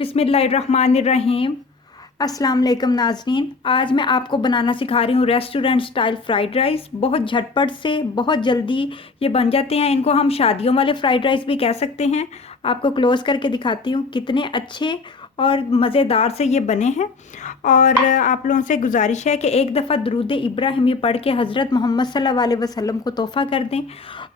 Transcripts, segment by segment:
बिस्मिल्लाहिर्रहमानिर्रहीम। अस्सलाम वालेकुम नाज़रीन। आज मैं आपको बनाना सिखा रही हूँ रेस्टोरेंट स्टाइल फ़्राइड राइस। बहुत झटपट से बहुत जल्दी ये बन जाते हैं। इनको हम शादियों वाले फ़्राइड राइस भी कह सकते हैं। आपको क्लोज़ करके दिखाती हूँ कितने अच्छे और मज़ेदार से ये बने हैं। और आप लोगों से गुजारिश है कि एक दफ़ा दुरूद इब्राहिमी पढ़ के हज़रत मोहम्मद सल्लल्लाहु अलैहि वसल्लम को तोहफ़ा कर दें।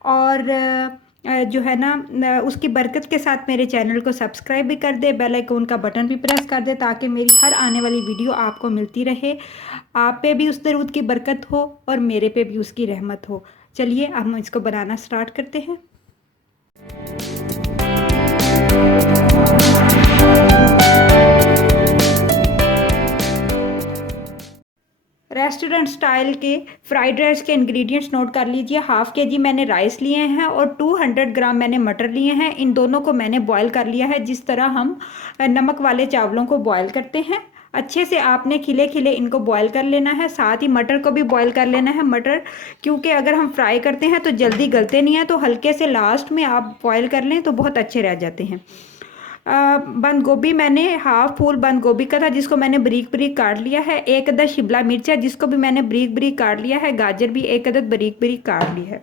और जो है ना उसकी बरकत के साथ मेरे चैनल को सब्सक्राइब भी कर दे, बेल आइकन का बटन भी प्रेस कर दे ताकि मेरी हर आने वाली वीडियो आपको मिलती रहे। आप पे भी उस दरूद की बरकत हो और मेरे पे भी उसकी रहमत हो। चलिए अब हम इसको बनाना स्टार्ट करते हैं। रेस्टोरेंट स्टाइल के फ्राइड राइस के इंग्रेडिएंट्स नोट कर लीजिए। हाफ़ के जी मैंने राइस लिए हैं और 200 ग्राम मैंने मटर लिए हैं। इन दोनों को मैंने बॉईल कर लिया है, जिस तरह हम नमक वाले चावलों को बॉईल करते हैं। अच्छे से आपने खिले खिले इनको बॉईल कर लेना है। साथ ही मटर को भी बॉईल कर लेना है। मटर क्योंकि अगर हम फ्राई करते हैं तो जल्दी गलते नहीं हैं, तो हल्के से लास्ट में आप बॉईल कर लें तो बहुत अच्छे रह जाते हैं। बंद गोभी मैंने हाफ फूल बंद गोभी का था, जिसको मैंने बारीक बारीक काट लिया है। एक अदद शिमला मिर्च है, जिसको भी मैंने बारीक बारीक काट लिया है। गाजर भी एक अदद बारीक बारीक काट ली है।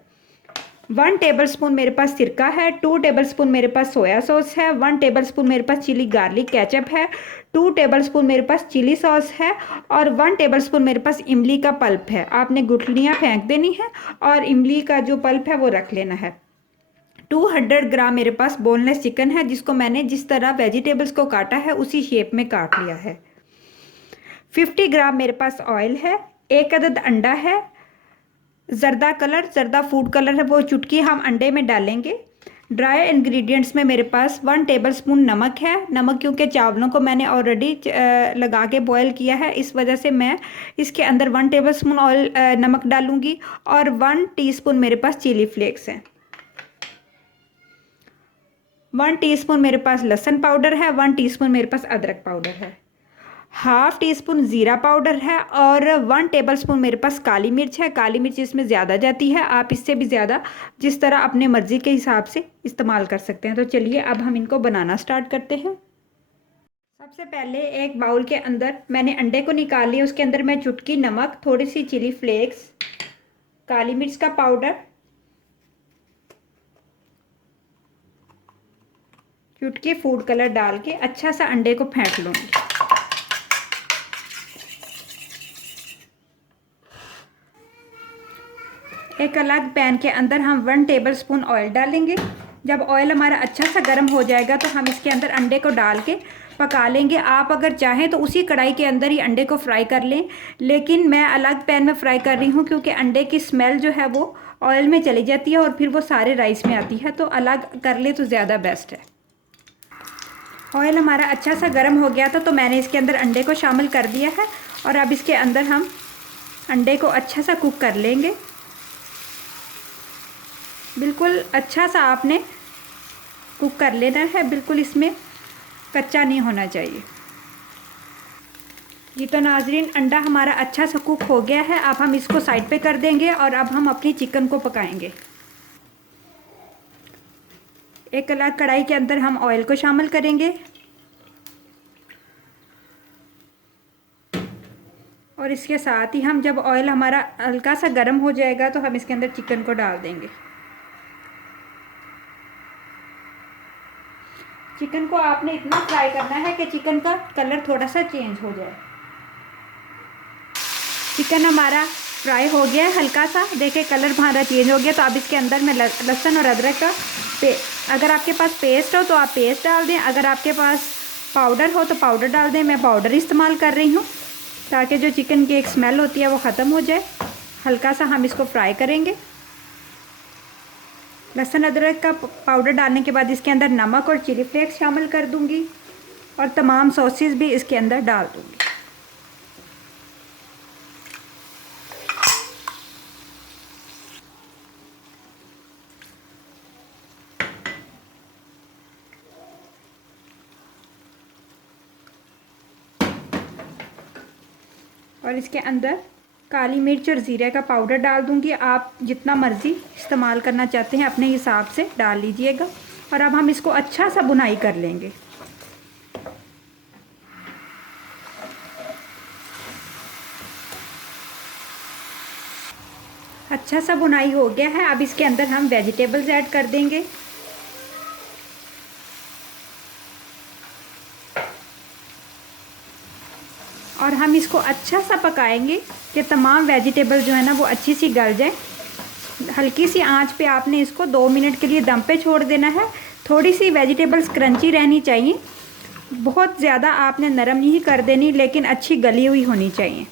1 टेबलस्पून मेरे पास सिरका है। 2 टेबलस्पून मेरे पास सोया सॉस है। 1 टेबलस्पून मेरे पास चिली गार्लिक केचप है। 2 टेबलस्पून मेरे पास चिली सॉस है। और 1 टेबलस्पून मेरे पास इमली का पल्प है। आपने गुठलियाँ फेंक देनी है और इमली का जो पल्प है वो रख लेना है। 200 ग्राम मेरे पास बोनलेस चिकन है, जिसको मैंने जिस तरह वेजिटेबल्स को काटा है उसी शेप में काट लिया है। 50 ग्राम मेरे पास ऑयल है। एक अदद अंडा है। जर्दा फूड कलर है, वो चुटकी हम अंडे में डालेंगे। ड्राई इंग्रेडिएंट्स में मेरे पास 1 टेबलस्पून नमक है। नमक क्योंकि चावलों को मैंने ऑलरेडी लगा के बॉयल किया है, इस वजह से मैं इसके अंदर 1 टेबलस्पून ऑयल नमक डालूंगी। और 1 टीस्पून मेरे पास चिली फ्लेक्स हैं। 1 टीस्पून मेरे पास लहसुन पाउडर है। 1 टीस्पून मेरे पास अदरक पाउडर है। हाफ टी स्पून ज़ीरा पाउडर है। और 1 टेबलस्पून मेरे पास काली मिर्च है। काली मिर्च इसमें ज़्यादा जाती है, आप इससे भी ज़्यादा जिस तरह अपने मर्ज़ी के हिसाब से इस्तेमाल कर सकते हैं। तो चलिए अब हम इनको बनाना स्टार्ट करते हैं। सबसे पहले एक बाउल के अंदर मैंने अंडे को निकाल लिया। उसके अंदर मैं चुटकी नमक, थोड़ी सी चिली फ्लेक्स, काली मिर्च का पाउडर, चुटकी फूड कलर डाल के अच्छा सा अंडे को फेंट लूँगी। एक अलग पैन के अंदर हम 1 टेबलस्पून ऑयल डालेंगे। जब ऑयल हमारा अच्छा सा गर्म हो जाएगा तो हम इसके अंदर अंडे को डाल के पका लेंगे। आप अगर चाहें तो उसी कढ़ाई के अंदर ही अंडे को फ्राई कर लें, लेकिन मैं अलग पैन में फ्राई कर रही हूँ क्योंकि अंडे की स्मेल जो है वो ऑयल में चली जाती है और फिर वो सारे राइस में आती है, तो अलग कर ले तो ज़्यादा बेस्ट है। ऑयल हमारा अच्छा सा गर्म हो गया था तो मैंने इसके अंदर अंडे को शामिल कर दिया है। और अब इसके अंदर हम अंडे को अच्छा सा कुक कर लेंगे। बिल्कुल अच्छा सा आपने कुक कर लेना है, बिल्कुल इसमें कच्चा नहीं होना चाहिए। ये तो नाजरीन अंडा हमारा अच्छा सा कुक हो गया है। अब हम इसको साइड पे कर देंगे और अब हम अपनी चिकन को पकाएंगे। एक अलग कढ़ाई के अंदर हम ऑयल को शामिल करेंगे और इसके साथ ही हम जब ऑयल हमारा हल्का सा गर्म हो जाएगा तो हम इसके अंदर चिकन को डाल देंगे। चिकन को आपने इतना फ्राई करना है कि चिकन का कलर थोड़ा सा चेंज हो जाए। चिकन हमारा फ्राई हो गया है हल्का सा, देखें कलर हमारा चेंज हो गया। तो अब इसके अंदर मैं लहसुन और अदरक का अगर आपके पास पेस्ट हो तो आप पेस्ट डाल दें, अगर आपके पास पाउडर हो तो पाउडर डाल दें। मैं पाउडर इस्तेमाल कर रही हूँ ताकि जो चिकन की एक स्मेल होती है वो ख़त्म हो जाए। हल्का सा हम इसको फ्राई करेंगे। लहसुन अदरक का पाउडर डालने के बाद इसके अंदर नमक और चिली फ्लेक्स शामिल कर दूंगी और तमाम सॉसेस भी इसके अंदर डाल दूंगी। और इसके अंदर काली मिर्च और ज़ीरे का पाउडर डाल दूंगी। आप जितना मर्ज़ी इस्तेमाल करना चाहते हैं अपने हिसाब से डाल लीजिएगा। और अब हम इसको अच्छा सा भुनाई कर लेंगे। अच्छा सा बुनाई हो गया है। अब इसके अंदर हम वेजिटेबल्स ऐड कर देंगे। और हम इसको अच्छा सा पकाएंगे कि तमाम वेजिटेबल जो है ना वो अच्छी सी गल जाए। हल्की सी आंच पे आपने इसको 2 मिनट के लिए दम पे छोड़ देना है। थोड़ी सी वेजिटेबल्स क्रंची रहनी चाहिए, बहुत ज़्यादा आपने नरम नहीं कर देनी, लेकिन अच्छी गली हुई होनी चाहिए।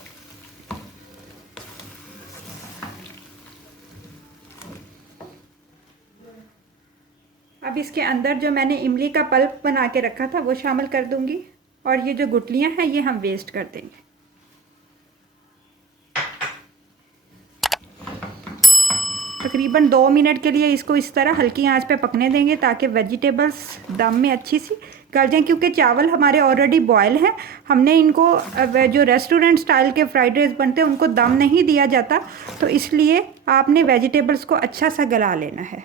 अब इसके अंदर जो मैंने इमली का पल्प बना के रखा था वो शामिल कर दूंगी, और ये जो गुठलियां हैं ये हम वेस्ट कर देंगे। तकरीबन 2 मिनट के लिए इसको इस तरह हल्की आंच पे पकने देंगे ताकि वेजिटेबल्स दम में अच्छी सी गल जाएं, क्योंकि चावल हमारे ऑलरेडी बॉयल हैं। हमने इनको जो रेस्टोरेंट स्टाइल के फ्राइड राइस बनते हैं उनको दम नहीं दिया जाता, तो इसलिए आपने वेजिटेबल्स को अच्छा सा गला लेना है।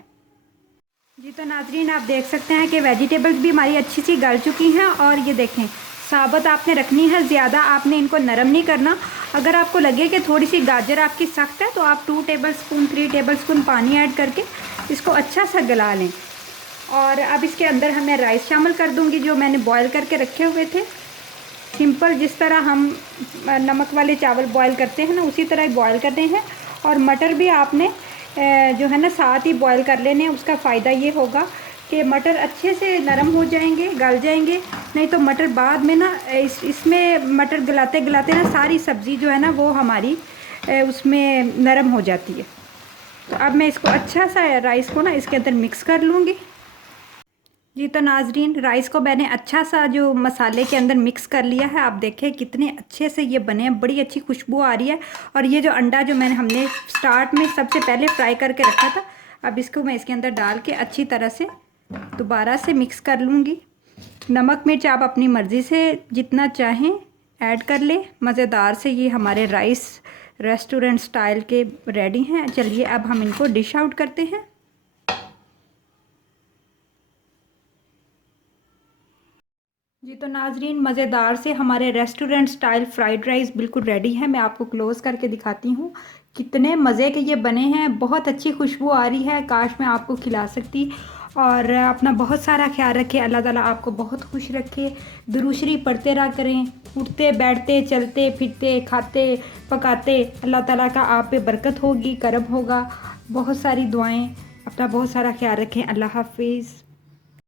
जी तो नाजरीन, आप देख सकते हैं कि वेजिटेबल्स भी हमारी अच्छी सी गल चुकी हैं, और ये देखें साबुत आपने रखनी है, ज़्यादा आपने इनको नरम नहीं करना। अगर आपको लगे कि थोड़ी सी गाजर आपकी सख्त है तो आप 2 टेबलस्पून 3 टेबलस्पून पानी ऐड करके इसको अच्छा सा गला लें। और अब इसके अंदर मैं राइस शामिल कर दूंगी जो मैंने बॉयल करके रखे हुए थे। सिंपल जिस तरह हम नमक वाले चावल बॉयल करते हैं ना उसी तरह ही बॉयल करने हैं। और मटर भी आपने जो है ना साथ ही बॉयल कर लेने हैं। उसका फ़ायदा ये होगा कि मटर अच्छे से नरम हो जाएंगे, गल जाएंगे। नहीं तो मटर बाद में ना इसमें मटर गलाते गलाते ना सारी सब्ज़ी जो है ना वो हमारी उसमें नरम हो जाती है। तो अब मैं इसको अच्छा सा राइस को ना इसके अंदर मिक्स कर लूँगी। जी तो नाजरीन, राइस को मैंने अच्छा सा जो मसाले के अंदर मिक्स कर लिया है। आप देखें कितने अच्छे से ये बने हैं, बड़ी अच्छी खुशबू आ रही है। और ये जो अंडा जो हमने स्टार्ट में सबसे पहले फ्राई करके रखा था, अब इसको मैं इसके अंदर डाल के अच्छी तरह से दोबारा से मिक्स कर लूँगी। नमक मिर्च आप अपनी मर्ज़ी से जितना चाहें ऐड कर लें। मज़ेदार से ये हमारे राइस रेस्टोरेंट स्टाइल के रेडी हैं। चलिए अब हम इनको डिश आउट करते हैं। जी तो नाजरीन, मज़ेदार से हमारे रेस्टोरेंट स्टाइल फ्राइड राइस बिल्कुल रेडी है। मैं आपको क्लोज़ करके दिखाती हूँ कितने मज़े के ये बने हैं। बहुत अच्छी खुशबू आ रही है, काश मैं आपको खिला सकती। और अपना बहुत सारा ख्याल रखें। अल्लाह ताला आपको बहुत खुश रखे। दुरूद शरीफ पढ़ते रहा करें, उठते बैठते चलते फिरते खाते पकाते अल्लाह ताला का आप पे बरकत होगी, करम होगा। बहुत सारी दुआएं। अपना बहुत सारा ख्याल रखें। अल्लाह हाफिज़।